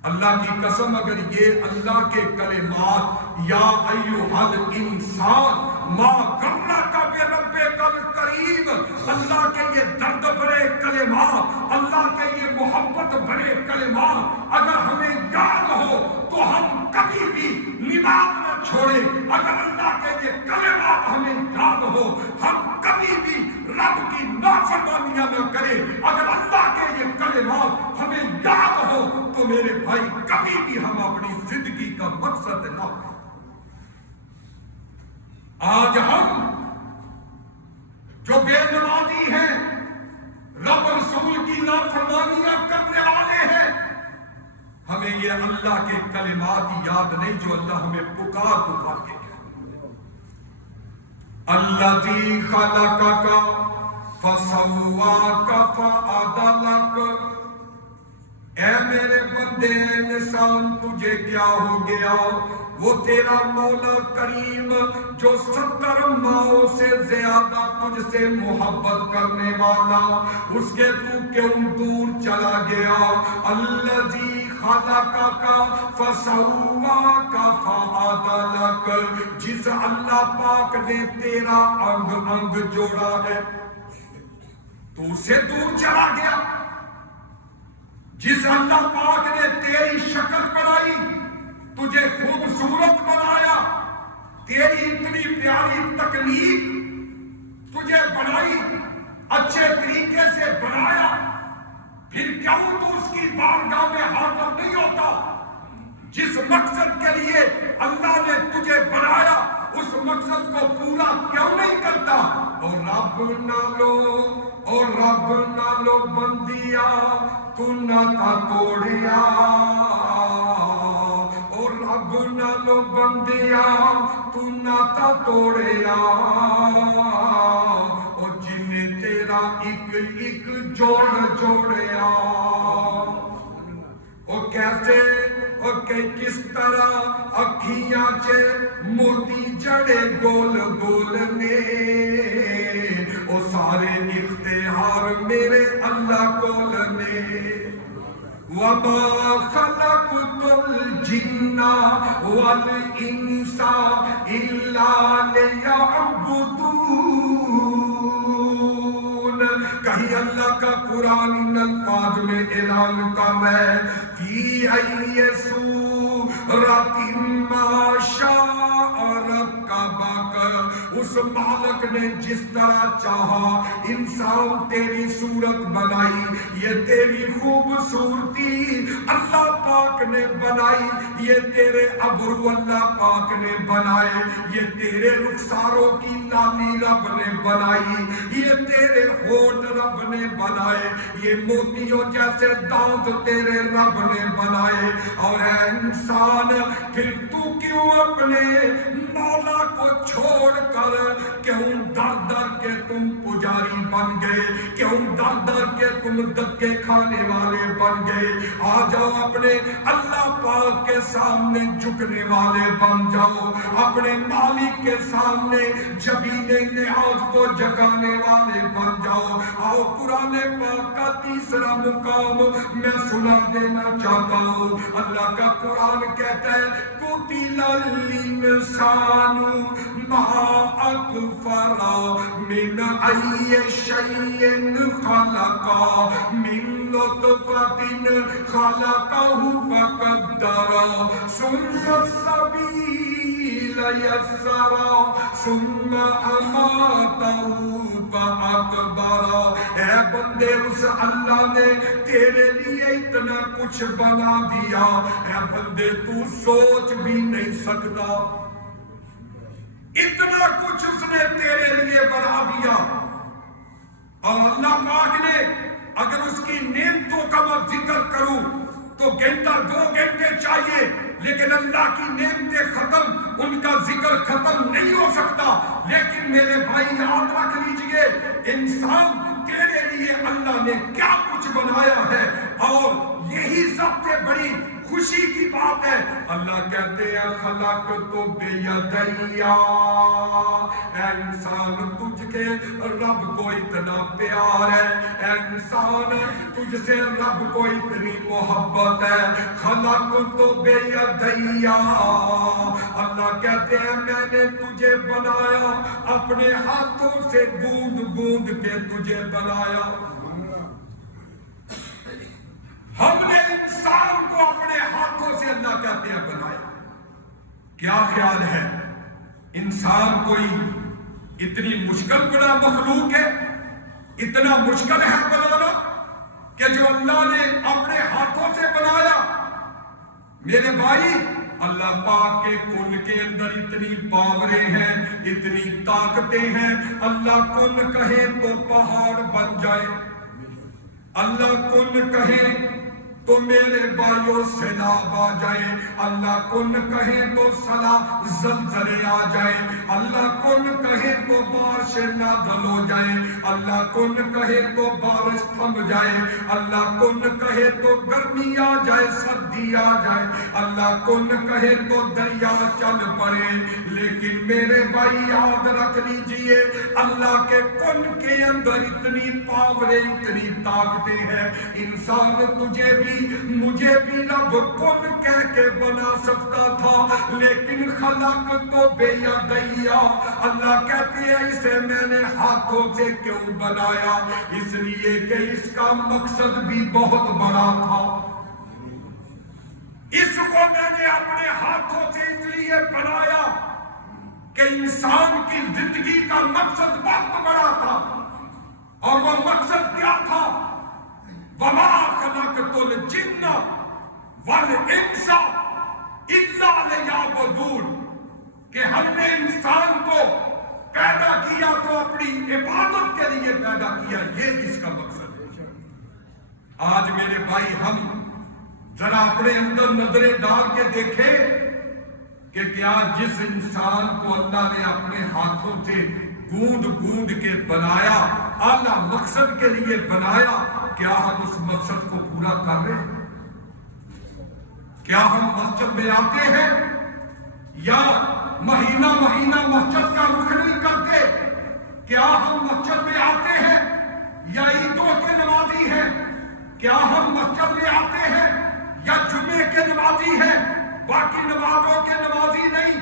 اللہ کی قسم اگر یہ اللہ کے کلمات یا ایھا الانسان ما غرک بربک الکریم, اللہ کے یہ درد بھرے کلمات, اللہ کے یہ محبت بھرے کلمات اگر ہمیں یاد ہو تو ہم کبھی بھی نماز نہ چھوڑیں. اگر اللہ کے یہ کلمات ہمیں یاد ہو ہم کبھی بھی رب کی نافرمانیاں نہ کریں. اگر اللہ کے یہ کلمات ہمیں یاد ہو تو میرے بھائی کبھی بھی ہم اپنی زندگی کا مقصد نہ ہو. آج ہم جو بے نمازی ہیں, رب رسول کی نافرمانیاں کرنے والے ہیں, ہمیں یہ اللہ کے کلمات یاد نہیں جو اللہ ہمیں پکار پکار کے کہتے. الذی خلقک فسواک فعدلک، اے میرے بندے انسان تجھے کیا ہو گیا؟ وہ تیرا مولا کریم جو 70 ماؤں سے زیادہ تجھ سے محبت کرنے والا، اس کے تو کیوں دور چلا گیا؟ الذی خلقک فسواک فعدلک، جس اللہ پاک نے تیرا انگ انگ جوڑا ہے تو اسے دور چلا گیا؟ جس اللہ پاک نے تیری شکل بنائی، تجھے خوبصورت بنایا، تیری اتنی پیاری تکنیک تجھے بنائی، اچھے طریقے سے بنایا، پھر کیوں تو اس کی بارگاہ میں حاضر نہیں ہوتا؟ جس مقصد کے لیے اللہ نے تجھے بنایا اس مقصد کو پورا کیوں نہیں کرتا؟ اور رب نالو بندیا تو ناتا توڑیا، اور رب نالو بندیا تو ناتا توڑیا، اور جن نے تیرا ایک ایک جوڑ جوڑیا، اور کیسے اور کس طرح اکھیاں چے موتی جڑے گول گول نے، او سارے اختیار میرے اللہ کول نے۔ وَمَا خَلَقْتُ الْجِنَّ وَالْإِنسَ إِلَّا لِيَعْبُدُونَ۔ کہیں اللہ کا قرآن ان الفاظ میں اعلان کر رہا ہے، فِي أَيِّ سُورَةٍ مَا شَاءَ رَكَّبَكَ، اس مالک نے جس طرح چاہا انسان تیری صورت بنائی، یہ تیری خوبصورتی اللہ پاک نے بنائی، یہ تیرے ابرو اللہ پاک نے بنائے، یہ تیرے رخساروں کی لالی رب نے بنائی، یہ تیرے ہونٹ رب نے بنائے، یہ موتیوں جیسے دانت تیرے رب نے بنائے، اور اے انسان پھر تو کیوں اپنے مولا کو چھوڑ کر کیوں در در کے تم پجاری بن گئے، کیوں در در کے تم دکے کھانے والے بن گئے؟ آ جاؤ اپنے اللہ پاک کے سامنے جھکنے والے بن جاؤ، اپنے مالک کے سامنے جبینے نیاز کو جگانے والے بن جاؤ۔ آؤ قرآن پاک کا تیسرا مقام میں سنا دینا چاہتا ہوں۔ اللہ کا قرآن کہتا ہے قُتِلَ الْإِنسَانُ مَا أَكْفَرَهُ مِنْ أَيِّ شَيْءٍ خَلَقَهُ مِنْ نُطْفَةٍ خَلَقَهُ فَقَدَّرَهُ ثُمَّ السَّبِيلَ يَسَّرَهُ ثُمَّ أَمَاتَهُ فَأَقْبَرَهُ۔ اے بندے اس اللہ نے تیرے لیے اتنا کچھ بنا دیا، اے بندے تو سوچ بھی نہیں سکتا، اتنا کچھ اس نے تیرے لیے بنا دیا۔ اور اللہ پاک نے اگر اس کی نعمتوں کا میں ذکر کروں تو گھنٹہ 2 گھنٹے چاہیے، لیکن اللہ کی نعمتیں ختم، ان کا ذکر ختم نہیں ہو سکتا۔ لیکن میرے بھائی یاد رکھ لیجئے، انسان تیرے لیے اللہ نے کیا کچھ بنایا ہے، اور یہی سب سے بڑی خوشی کی بات ہے۔ اللہ کہتے ہیں خلقت بیدیا، اے انسان تجھ کے رب کو اتنا پیار ہے، اے انسان تجھ سے رب کو اتنی محبت ہے۔ خلقت بیدیا، اللہ کہتے ہیں میں نے تجھے بنایا، اپنے ہاتھوں سے بوند بوند کے تجھے بنایا۔ ہم نے انسان کو اپنے ہاتھوں سے اللہ کہتے ہیں بنایا۔ کیا خیال ہے انسان کوئی اتنی مشکل بنا مخلوق ہے؟ اتنا مشکل ہے بنانا کہ جو اللہ نے اپنے ہاتھوں سے بنایا؟ میرے بھائی اللہ پاک کے کن کے اندر اتنی پاوریں ہیں، اتنی طاقتیں ہیں، اللہ کن کہے تو پہاڑ بن جائے، اللہ کن کہے تو میرے بھائیوں سیلاب آ جائے، اللہ کن کہے تو زلزلے آ جائے، اللہ کن کہے تو بارشیں نازل ہو جائیں، اللہ کن کہے تو بارش تھم جائے، اللہ کن کہے تو گرمی آ جائے، سردی آ جائے، اللہ کن کہے تو دریا چل پڑے۔ لیکن میرے بھائی یاد رکھ لیجئے، اللہ کے کن کے اندر اتنی پاوریں، اتنی طاقتیں ہیں، انسان تجھے بھی مجھے بھی رب کن کہہ کے بنا سکتا تھا، لیکن خلق تو بے یدیا، اللہ کہتے ہیں اسے میں نے ہاتھوں سے کیوں بنایا؟ اس لیے کہ اس کا مقصد بھی بہت بڑا تھا۔ اس کو میں نے اپنے ہاتھوں سے اس لیے بنایا کہ انسان کی زندگی کا مقصد بہت بڑا تھا، اور وہ مقصد کیا تھا؟ وَمَا خَلَقْتُ الْجِنَّ وَالْإِنسَ إِلَّا لِيَعْبُدُونِ، کہ ہم نے انسان کو پیدا کیا تو اپنی عبادت کے لیے پیدا کیا، یہ اس کا مقصد ہے۔ آج میرے بھائی ہم ذرا اپنے اندر نظریں ڈال کے دیکھیں کہ کیا جس انسان کو اللہ نے اپنے ہاتھوں سے گوند گوند کے بنایا، اعلیٰ مقصد کے لیے بنایا، کیا ہم اس مقصد کو پورا کر رہے ہیں؟ کیا ہم مسجد میں آتے ہیں یا مہینہ مہینہ مسجد کا رخ نہیں کرتے؟ کیا ہم مسجد میں آتے ہیں یا عیدوں کے نمازی ہیں؟ کیا ہم مسجد میں آتے ہیں یا جمعے کے نمازی ہیں، باقی نمازوں کے نمازی نہیں؟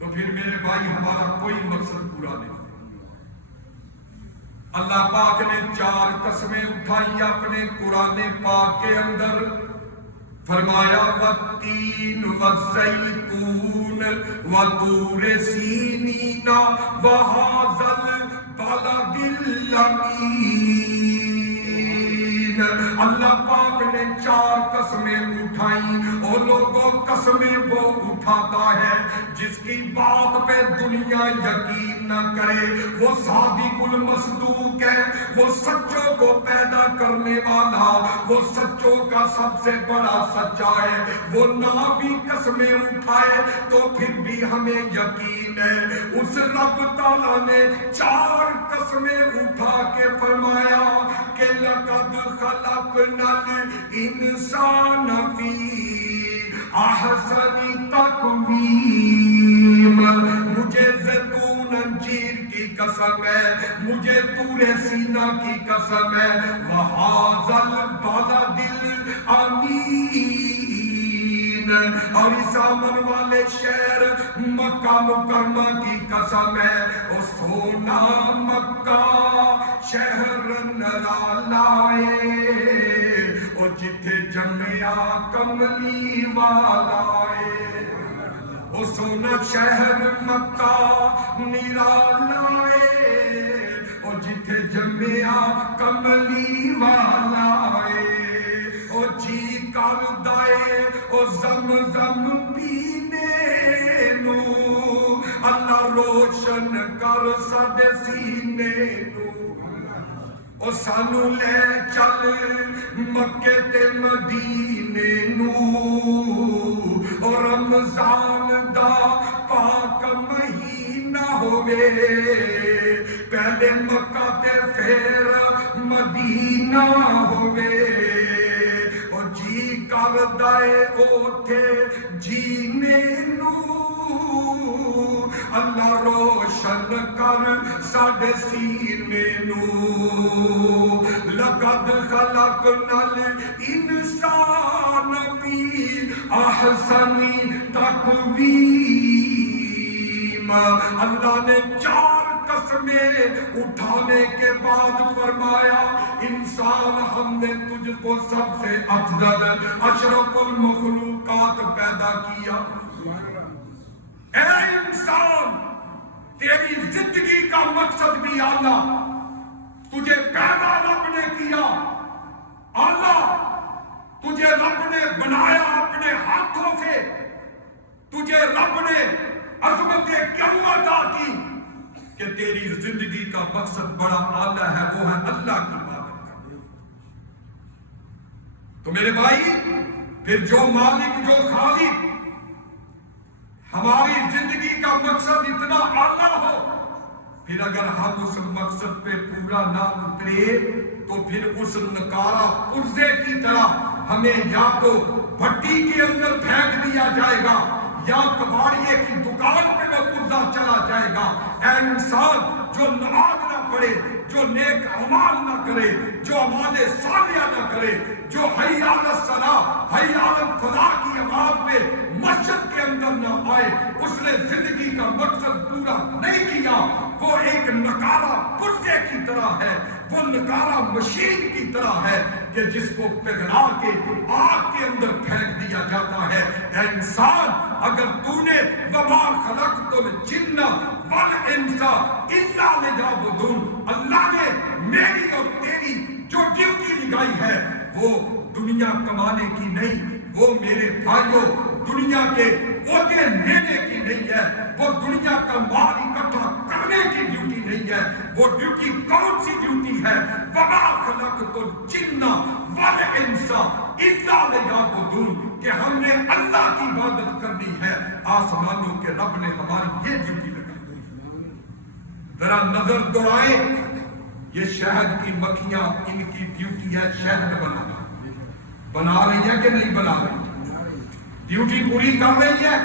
تو پھر میرے بھائی ہمارا کوئی مقصد پورا نہیں۔ اللہ پاک نے 4 قسمیں اٹھائی اپنے قرآن پاک کے اندر، فرمایا وَالتِّينُ وَالزَّيْتُونُ وَطُورِ سِينِينَ وَهَٰذَا الْبَلَدِ الْأَمِينِ۔ اللہ پاک نے 4 قسمیں اٹھائیں، اور لوگوں قسمیں وہ اٹھاتا ہے جس کی بات پہ دنیا یقین نہ کرے، وہ صادق المصدوق ہے، وہ سچوں کو پیدا کرنے والا، وہ سچوں کا سب سے بڑا سچا ہے۔ وہ نہ بھی قسمیں اٹھائے تو پھر بھی ہمیں یقین ہے اس رب تعالیٰ نے 4 قسمیں اٹھا کے فرمایا کہ لَقَدْ خَلَقْنَا الْإِنسَانَ فِي أَحْسَنِ تَقْوِيمٍ۔ مجھے زیتون انجیر کی قسم ہے، مجھے طور سینا کی قسم ہے، وَهَٰذَا الْبَلَدِ الْأَمِينِ، اور اس امن والے شہر مکہ مکرمہ کی قسم ہے، او سونا مکہ شہر نرالائے، او جتھے جمیا کملی والائے، او سونا شہر مکہ نرالائے، او جتھے جمیا کملی والائے، او جی کر دائے او زمزم پینے نو، اللہ روشن کر ساڈے سینے نو، او سانو لے چل مکے تے مدینے نو، او رمضان دا پاک مہینہ ہوئے، پہلے مکہ تے پھر مدینہ ہوئے، جی کر دائے اوتھے جینے نو، اللہ روشن کر ساڈے سینے نو۔ لقد خلقنا الانسان فی احسن تقویم، اللہ نے 4 قسمیں اٹھانے کے بعد فرمایا انسان ہم نے تجھ کو سب سے افضل اشرف المخلوقات پیدا کیا۔ اے انسان، تیری زندگی کا مقصد بھی اعلیٰ، تجھے پیدا رب نے کیا، اعلیٰ تجھے رب نے بنایا اپنے ہاتھوں سے، تجھے رب نے عظمت کیوں عطا کی کہ تیری زندگی کا مقصد بڑا اعلیٰ ہے، وہ ہے اللہ کی عبادت کرنا۔ تو میرے بھائی، پھر جو مالک، جو خالق ہماری زندگی کا مقصد اتنا اعلیٰ ہو پھر اگر ہم اس مقصد پہ پورا نہ اترے تو پھر اس نکارہ پرزے کی طرح ہمیں یا تو بھٹی کے اندر پھینک دیا جائے گا یا کباڑیے کی دکان پہ وہ پرزہ چلا جائے گا۔ اے انسان جو نماز نہ پڑھے، جو نیک اعمال نہ کرے، جو اعمال صالحہ نہ کرے، جو حی علی الصلاۃ حی علی الفلاح کی آواز پہ مسجد کے اندر نہ آئے، اس نے زندگی کا مقصد پورا نہیں کیا۔ وہ ایک نکارہ پرزے کی طرح ہے، وہ نکارہ مشین کی طرح ہے کہ جس کو پگھلا کے آگ کے اندر پھینک دیا جاتا ہے۔ اے انسان، اگر تو نے وما خلقت الجن والانس الا لیعبدون، اللہ نے میری اور تیری جو ڈیوٹی لگائی ہے وہ دنیا کمانے کی نہیں، وہ میرے بھائیوں دنیا کے عہدے لینے کی نہیں ہے، وہ دنیا کا مال اکٹھا کرنے کی ڈیوٹی نہیں ہے۔ وہ ڈیوٹی کون سی ڈیوٹی ہے؟ وما خلقت الجن والانس الا لیعبدون، کہ ہم نے اللہ کی عبادت کرنی ہے۔ آسمانوں کے رب نے ہماری یہ ڈیوٹی لگائی۔ ذرا نظر دوڑائیں، یہ شہد کی مکھیاں، ان کی ڈیوٹی ہے شہد بنانا۔ بنا رہی ہے کہ نہیں بنا رہی؟ ڈیوٹی پوری کر رہی ہے۔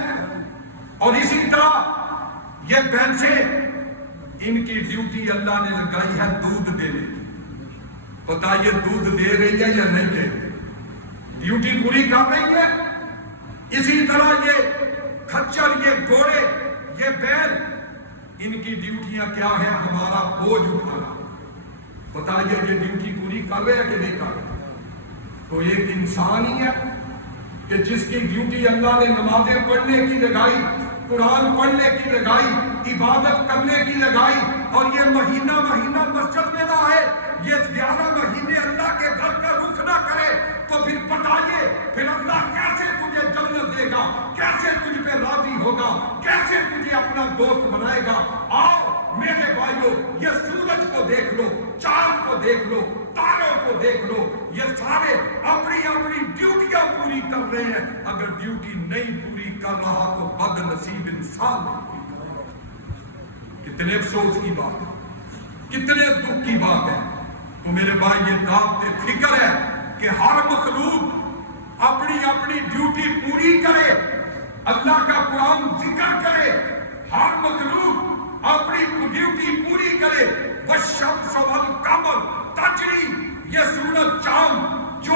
اور اسی طرح یہ بھینسیں، ان کی ڈیوٹی اللہ نے لگائی ہے دودھ دینے کی۔ پتہ یہ دودھ دے رہی ہے یا نہیں دے رہی؟ ڈیوٹی پوری کر رہی ہے۔ اسی طرح یہ کھچر، یہ گھوڑے، یہ بیل، ان کی ڈیوٹیاں کیا ہے؟ ہمارا بوجھ اٹھانا۔ بتائیے یہ ڈیوٹی پوری کر رہے ہیں کہ نہیں کر رہے؟ تو ایک انسان ہی ہے کہ جس کی ڈیوٹی اللہ نے نمازیں پڑھنے کی لگائی، قرآن پڑھنے کی لگائی، عبادت کرنے کی لگائی، اور یہ مہینہ مسجد میں نہ آئے، یہ 11 مہینے اللہ کے گھر کا رخ نہ کرے، تو پھر بتائیے پھر اللہ کیسے تجھے جنت دے گا؟ کیسے تجھ پہ راضی ہوگا؟ کیسے تجھے اپنا دوست بنائے گا؟ آؤ میرے بھائیوں، یہ سورج کو دیکھ لو، چاند کو دیکھ لو، تاروں کو دیکھ لو، یہ سارے اپنی اپنی ڈیوٹیاں پوری کر رہے ہیں۔ اگر ڈیوٹی نہیں پوری کر رہا تو بد نصیب انسان نہیں پوری کر رہا۔ کتنے افسوس کی بات ہے، کتنے دکھ کی بات ہے۔ تو میرے بھائی یہ دعوت فکر ہے کہ ہر مخلوق اپنی اپنی ڈیوٹی پوری کرے، اللہ کا قرآن ذکر کرے، ہر مخلوق اپنی ڈیوٹی پوری کرے۔ والشمس والقمر تجری، یہ سورج چاند جو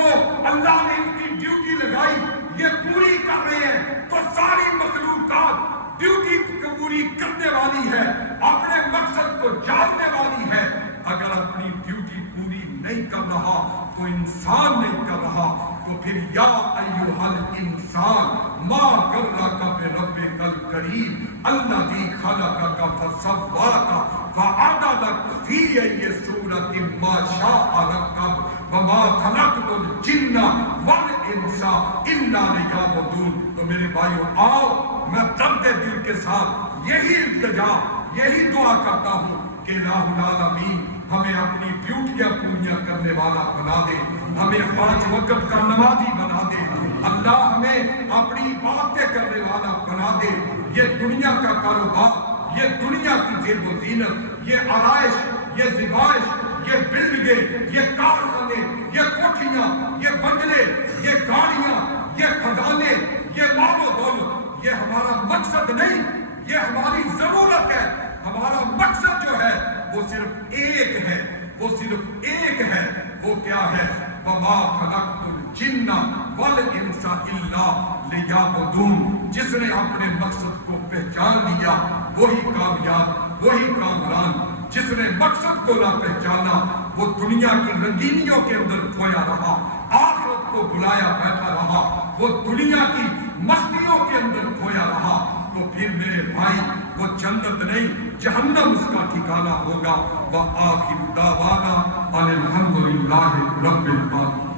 اللہ نے ان کی ڈیوٹی لگائی یہ پوری کر رہے ہیں، تو ساری مخلوقات ڈیوٹی پوری کرنے والی ہے، اپنے مقصد کو جاننے والی ہے۔ اگر اپنی ڈیوٹی پوری نہیں کر رہا تو انسان نہیں کر رہا، تو پھر یا ایھا الانسان ما غرک بربک الکریم الذی خلقک فسواک فعدلک فی ای صورۃ ما شاء رکب وما خلقت الجن والانس الا لیعبدون۔ تو میرے بھائیو آؤ، میں درد دل کے ساتھ یہی التجا، یہی دعا کرتا ہوں کہ الہ العالمین ہمیں اپنی ڈیوٹیاں پوریاں کرنے والا بنا دے، ہمیں 5 وقت کا نمازی بنا دے، اللہ ہمیں اپنی باتیں کرنے والا بنا دے۔ یہ دنیا کا کاروبار، یہ دنیا کی زیب و زینت، یہ آرائش، یہ زیبائش، یہ بلڈنگیں، یہ کارخانے، یہ کوٹھیاں، یہ بنگلے، یہ گاڑیاں، یہ خزانے، یہ مال و دولت، یہ ہمارا مقصد نہیں، یہ ہماری ضرورت ہے۔ ہمارا مقصد جو ہے وہ صرف ایک ہے، وہ صرف ایک ہے۔ وہ کیا ہے؟ وما خلقت الجن والانس الا لیعبدون۔ جس نے اپنے مقصد کو پہچان لیا وہی کامیاب، وہی کامران۔ جس نے مقصد کو نہ پہچانا وہ دنیا کی رنگینیوں کے اندر کھویا رہا، آخرت کو بلایا بیٹھا رہا، وہ دنیا کی مستیوں کے اندر کھویا رہا۔ تو پھر میرے بھائی وہ جنت نہیں جہنم اس کا ٹھکانہ ہوگا۔ وآخر دعوانا ان الحمدللہ رب العالمین۔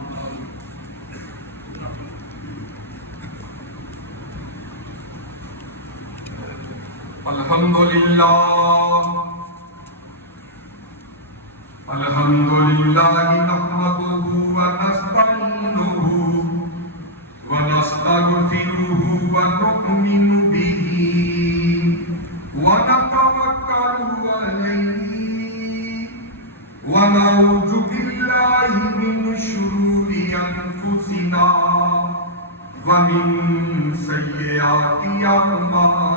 الحمدللہ نحمده ونستعینه ونستغفره ونؤمن به ونتوکل علیہ ونعوذ بالله من شرور أنفسنا ومن سيئات أعمالنا